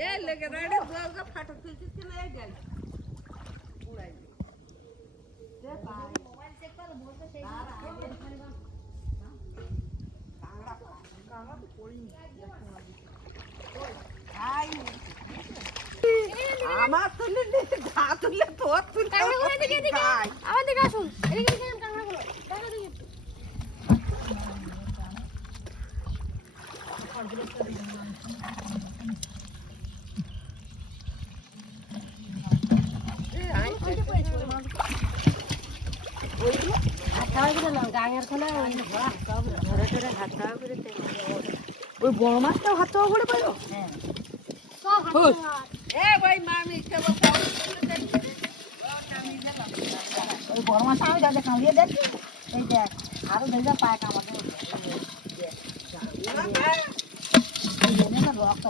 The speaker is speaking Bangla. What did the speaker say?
এ লেগে রাড়ি দুয়াগা ফাটা তুলছি ছিল এই গেল উড়াই দে ভাই মোবাইল চেক কর বলতে সেই কাংড়া কাংড়া তো পড়িনি ভাই আমার তুলে যা তুলে তোর তুলে আমার দিকে আসুন এদিকে কাংড়াগুলো দেখা দেখি ওই বড় মাছটাও হাত চাওয়া করে পাইলো ওই মামি ওই বড় মাছ আমি যাতে কামড়িয়ে দেখছি এই দেখ আরো দেখে পায় কামাতে রক্ত